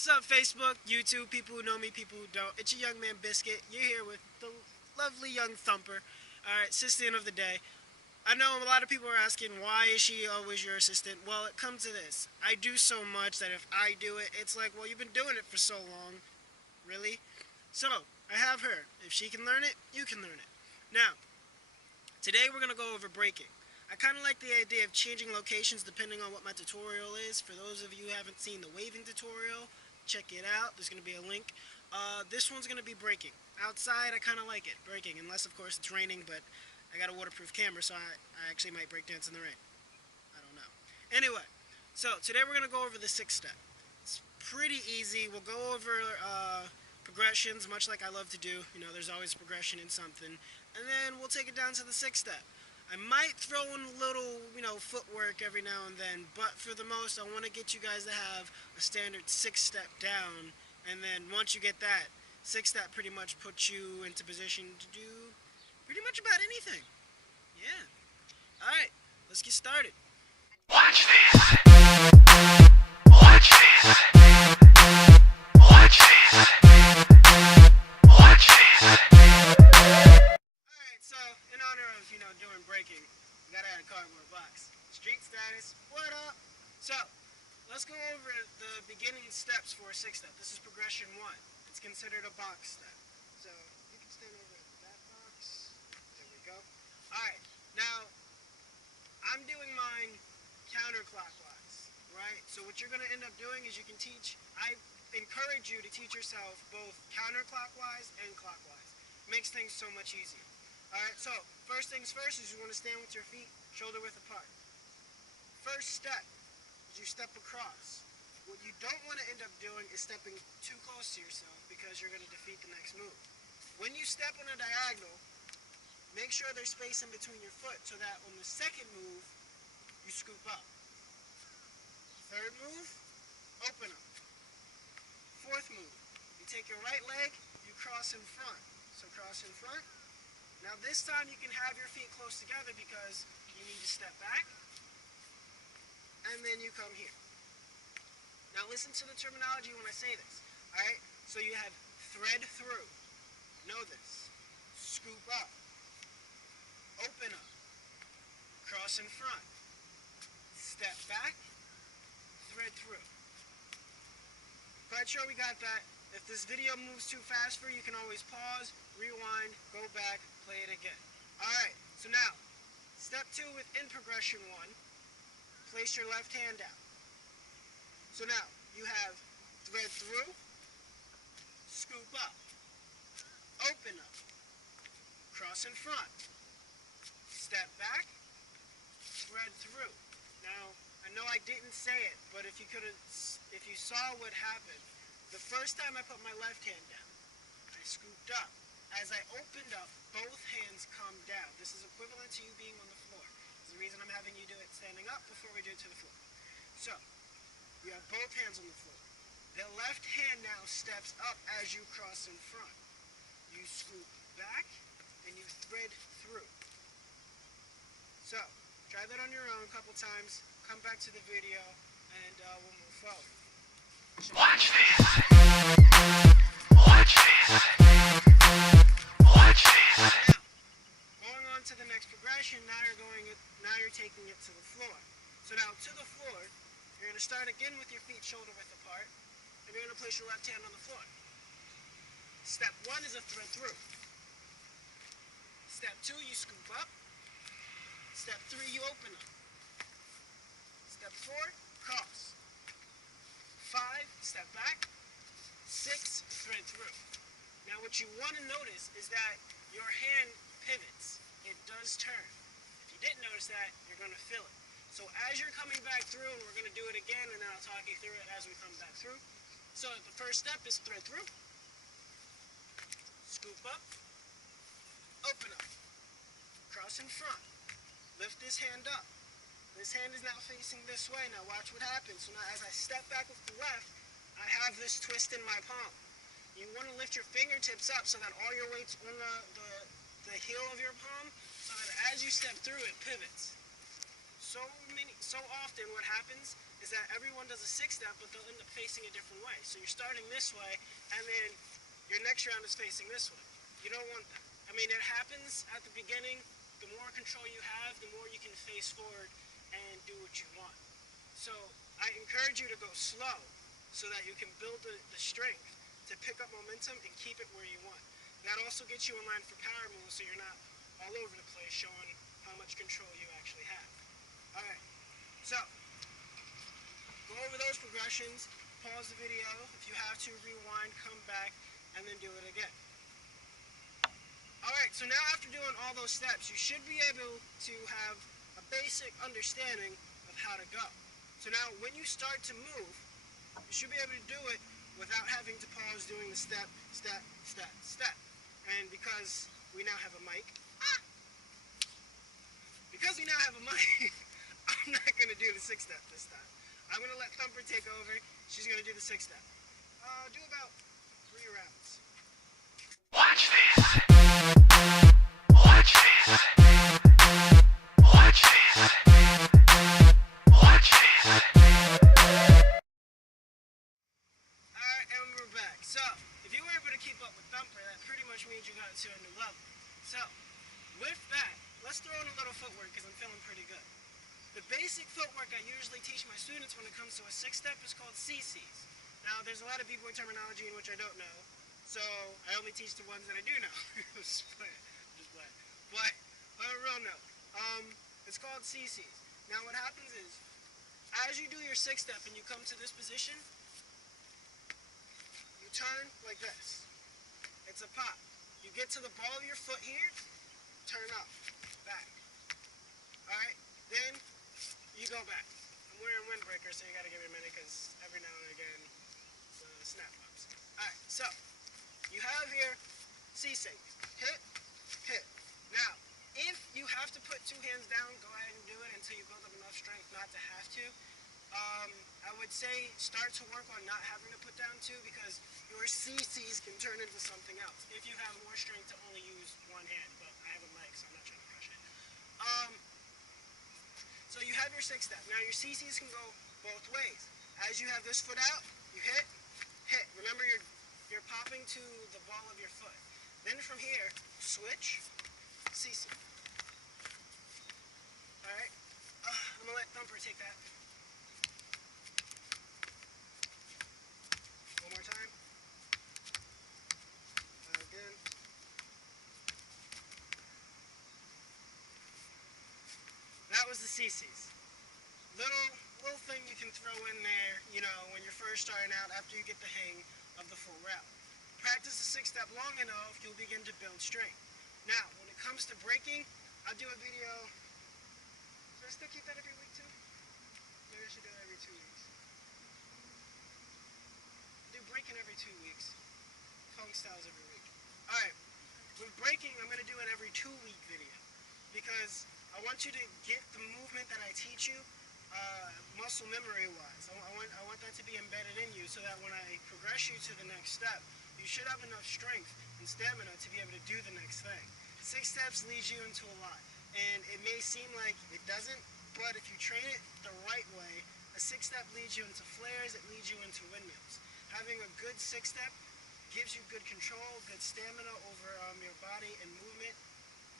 What's up, Facebook, YouTube, people who know me, people who don't? It's your young man, Biscuit. You're here with the lovely young Thumper. Alright, assistant of the day. I know a lot of people are asking, why is she always your assistant? Well, it comes to this. I do so much that if I do it, it's like, well, you've been doing it for so long. Really? So, I have her. If she can learn it, you can learn it. Now, today we're going to go over braking. I kind of like the idea of changing locations depending on what my tutorial is. For those of you who haven't seen the waving tutorial, check it out. There's going to be a link. This one's going to be braking. Outside, I kind of like it, braking, unless of course it's raining, but I got a waterproof camera, so I actually might break dance in the rain. I don't know. Anyway, so today we're going to go over the 6th step. It's pretty easy. We'll go over progressions, much like I love to do. You know, there's always progression in something. And then we'll take it down to the 6th step. I might throw in a little, footwork every now and then, but for the most, I want to get you guys to have a standard 6-step down, and then once you get that, 6th step pretty much puts you into position to do pretty much about anything. Yeah. Alright, let's get started. Watch this. Watch this. Watch this. Watch this. So, in honor of, doing braking, we gotta add a cardboard box. Street status, what up? So, let's go over the beginning steps for a 6th step. This is progression 1. It's considered a box step. So, you can stand over at that box. There we go. Alright, now, I'm doing mine counterclockwise, right? So what you're gonna end up doing is I encourage you to teach yourself both counterclockwise and clockwise. Makes things so much easier. Alright, so first things first is you want to stand with your feet shoulder width apart. First step is you step across. What you don't want to end up doing is stepping too close to yourself because you're going to defeat the next move. When you step on a diagonal, make sure there's space in between your foot so that on the second move, you scoop up. Third move, open up. Fourth move, you take your right leg, you cross in front. So cross in front. Now this time you can have your feet close together because you need to step back, and then you come here. Now listen to the terminology when I say this, alright? So you have thread through, know this, scoop up, open up, cross in front, step back, thread through. Quite sure we got that. If this video moves too fast for you, you can always pause, rewind, go back, play it again. Alright, so now, step 2 within progression 1, place your left hand down. So now, you have thread through, scoop up, open up, cross in front, step back, thread through. Now, I know I didn't say it, but if you saw what happened, the first time I put my left hand down, I scooped up. As I opened up, both hands come down. This is equivalent to you being on the floor. This is the reason I'm having you do it standing up before we do it to the floor. So, you have both hands on the floor. The left hand now steps up as you cross in front. You scoop back, and you thread through. So, try that on your own a couple times, come back to the video, and we'll move forward. Watch this. Watch this. Watch this. Now, going on to the next progression, now you're taking it to the floor. So now to the floor, you're going to start again with your feet shoulder width apart, and you're going to place your left hand on the floor. Step 1 is a thread through. Step 2, you scoop up. Step 3, you open up. Step 4, cross. 5, step back. 6, thread through. Now what you want to notice is that your hand pivots. It does turn. If you didn't notice that, you're going to feel it. So as you're coming back through, and we're going to do it again, and then I'll talk you through it as we come back through. So the first step is thread through. Scoop up. Open up. Cross in front. Lift this hand up. This hand is now facing this way. Now watch what happens. So now as I step back with the left, I have this twist in my palm. You want to lift your fingertips up so that all your weight's on the heel of your palm, so that as you step through, it pivots. so often what happens is that everyone does a six step, but they'll end up facing a different way. So you're starting this way, and then your next round is facing this way. You don't want that. I mean, it happens at the beginning. The more control you have, the more you can face forward and do what you want. So I encourage you to go slow so that you can build the strength to pick up momentum and keep it where you want. That also gets you in line for power moves so you're not all over the place showing how much control you actually have. Alright, so go over those progressions, pause the video, if you have to rewind, come back, and then do it again. Alright, so now after doing all those steps, you should be able to have a basic understanding of how to go. So now when you start to move, you should be able to do it without having to pause doing the step, step, step, step. And because we now have a mic, I'm not going to do the six step this time. I'm going to let Thumper take over. She's going to do the six step. Do about 3 rounds. Watch this. Watch this. Watch this. Watch this. Alright, and we're back. So, if you were able to keep up with Thumper, that pretty much means you got to a new level. So, with that, let's throw in a little footwork because I'm feeling pretty good. The basic footwork I usually teach my students when it comes to a six step is called CCs. Now, there's a lot of b-boy terminology in which I don't know, so I only teach the ones that I do know. Just playing. But on a real note, it's called CCs. Now, what happens is, as you do your six step and you come to this position, you turn like this. It's a pop. You get to the ball of your foot here, turn up, back. Alright, then you go back. I'm wearing windbreaker, so you gotta give me a minute because every now and again the snap pops. Alright, so you have here C-sing. Hit, hit. Now, if you have to put 2 hands down, go ahead and do it until you build up enough strength not to have to. I would say start to work on not having to put down 2 because your CCs can turn into something else if you have more strength to only use 1 hand, but I have a leg, so I'm not trying to crush it. So you have your six step. Now your CCs can go both ways. As you have this foot out, you hit, hit. Remember you're popping to the ball of your foot. Then from here, switch, CC. Alright, I'm gonna let Thumper take that. One more time. Again. That was the CCs. Little thing you can throw in there, you know, when you're first starting out after you get the hang of the full route. Practice the six step long enough, you'll begin to build strength. Now, when it comes to breaking, I'll do a video. Should I still keep that every week too? Maybe I should do it every 2 weeks. Do breaking every 2 weeks. Funk styles every week. Alright, with breaking, I'm going to do an every 2-week video because I want you to get the movement that I teach you muscle memory wise. I want that to be embedded in you so that when I progress you to the next step, you should have enough strength and stamina to be able to do the next thing. 6 steps leads you into a lot, and it may seem like it doesn't, but if you train it the right way, a 6 step leads you into flares, it leads you into windmills. Having a good 6 step gives you good control, good stamina over your body and movement,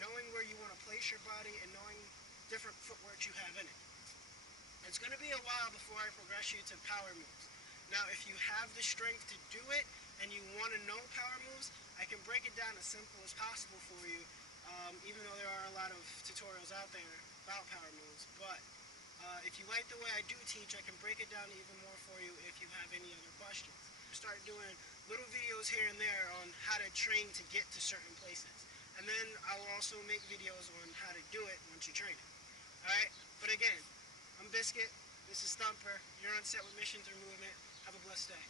knowing where you want to place your body and knowing different footwork you have in it. It's going to be a while before I progress you to power moves. Now, if you have the strength to do it and you want to know power moves, I can break it down as simple as possible for you, even though there are a lot of tutorials out there about power moves. But if you like the way I do teach, I can break it down even more for you if you have any other questions. Start doing little videos here and there on how to train to get to certain places. And then I'll also make videos on how to do it once you train it. Alright? But again, I'm Biscuit. This is Thumper. You're on set with Mission Through Movement. Have a blessed day.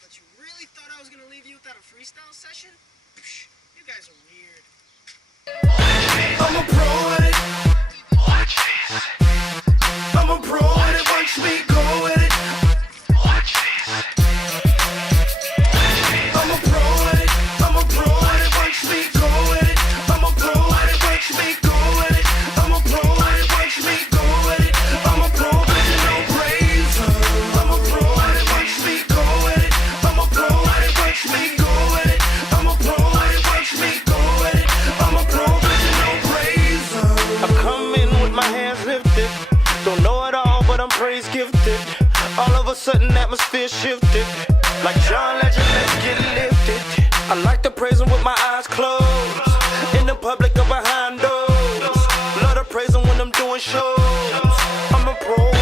But you really thought I was going to leave you without a freestyle session? Psh, you guys are weird. I'm a pro at it. Watch this. watch me go with it. Watch this. I'm a pro at it. I'm a pro at it. Watch me go with it. I'm a pro at it. Watch me go with it. I'm a pro at it. Watch me go with it. I'm a pro, but you know praise. I'm a pro at it. Watch me go with it. I'm a pro at it. Watch me go with it. I'm a pro at it. Watch me go with it. I'm a pro, but you know praise. I come in with my hands lifted. Don't know it all, but I'm praise gifted. All of a sudden, atmosphere shifted. Like John Legend, let's get lifted. I like to praise him with my eyes closed. In the public or behind doors. Love to praise him when I'm doing shows. I'm a pro